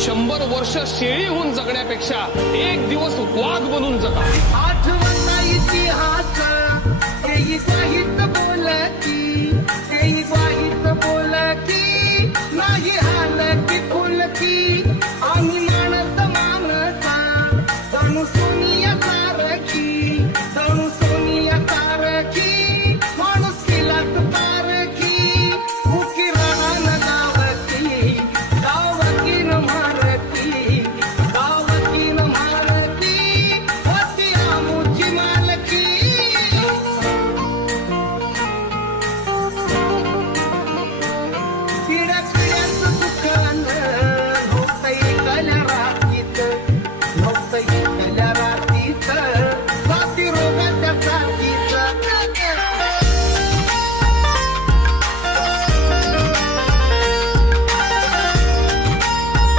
100 वर्ष शेळी होऊन जगण्यापेक्षा एक दिवस वाघ बनून जगा. आठवण इतिहास तेही साहित्य बोलती, तेही साहित्य बोलती, नाही हालती फुलती आणि